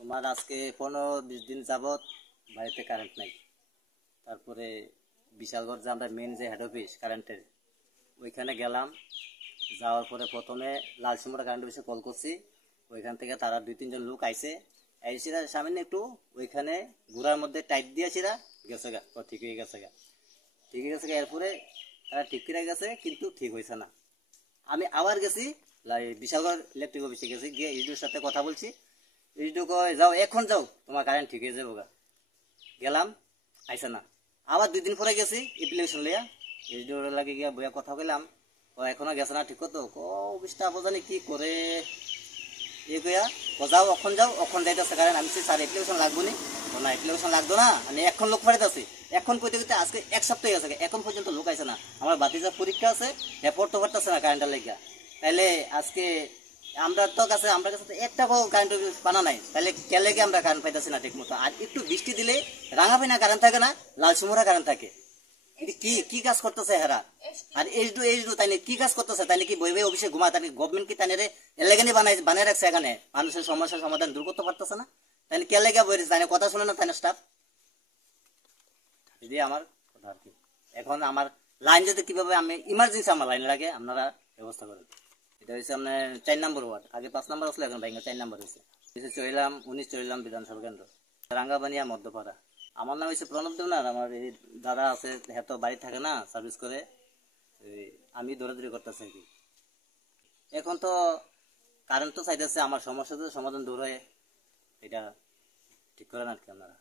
তোমার আজকে 15-20 দিন যাবত বাড়িতে কারেন্ট নাই। তারপরে বিশালগড় যে আমরা মেন যে হেড অফিস কারেন্টের ওইখানে গেলাম। যাওয়ার পরে প্রথমে লালসিমরা কারেন্ট অফিসে কল করছি। ওইখান থেকে তারা 2-3 জন লোক আইছে, আইসিরা সামনে একটু ওইখানে ঘোড়ার মধ্যে টাইট দিয়েছিরা গেছে গা, ঠিক হয়ে গেছে গা, ঠিক হয়ে গেছে গা। এরপরে তারা ঠিক করে গেছে, কিন্তু ঠিক হয়েছে না। আমি আবার গেছি বিশালগড় ইলেকট্রিক অফিসে গেছি, গিয়ে ইডিওর সাথে কথা বলছি। ইডিও কয় যাও, এখন যাও, তোমার কারেন্ট ঠিক হয়ে যাবো গা। গেলাম, আইসে না। আবার 2 দিন পরে গেছি অ্যাপ্লিকেশন লিয়া, ইডিওর লাগে গিয়া বইয়া কথা কইলাম। ও এখনো গেছে না, ঠিক তো অফিসটা বোঝানি কি করে এ কইয়া যাও, অখন যাও, অখন যাইতেছে কারেন্ট। আমি স্যার অ্যাপ্লিকেশন লাগবো নি? না অ্যাপ্লিকেশন লাগতো না, আমি এখন লোক পাঠাইতেছি। এখন কইতে কইতে আজকে 1 সপ্তাহ গেছে, এখন পর্যন্ত লোক আইসে না। আমার বাতিজা পরীক্ষা আছে, পড়তে পারতেছে না কারেন্টের লেগা। তাইলে আজকে আমরা তো কাছে আমরা কাছে একটা কারেন্ট পানা নাই, তাহলে কেলে আমরা কারেন্ট পাইতেছি না ঠিক মতো। আর একটু বৃষ্টি দিলে রাঙাফিনা কারেন্ট থাকে না, লাল সুমরা কারেন্ট থাকে। কি কি কাজ করতেছে হেরা? আর এইচডু তাইলে কি কাজ করতেছে? তাইলে কি বই বই অফিসে ঘুমা? তাই গভর্নমেন্ট কি তাইলে এলাকানি বানাই রাখছে এখানে, মানুষের সমস্যার সমাধান দূর করতে পারতেছে না? তাইলে কে লেগে বই তাই কথা শুনে না তাই স্টাফ? যদি আমার কথা আর কি। এখন আমার লাইন যদি কিভাবে আমি ইমার্জেন্সি আমার লাইন লাগে, আপনারা ব্যবস্থা করেন। এটা হচ্ছে আপনার 4 নম্বর ওয়ার্ড, আগে 5 নম্বর আসলে এখন ভাইঙ্গা 4 নম্বর হয়েছে। চলিলাম 19 চলিলাম বিধানসভা কেন্দ্র, রাঙ্গাবানিয়া মধ্যপাড়া। আমার নাম হচ্ছে প্রণব দেবনাথ। আমার এই দাদা আছে, হ্যাঁ তো বাড়ি থাকে না, সার্ভিস করে। আমি দৌড়াদৌড়ি করতেছি আর কি। এখন তো কারেন্ট তো চাইতেছে, আমার সমস্যা তো সমাধান দূর হয়ে এটা ঠিক করেন আর কি আপনারা।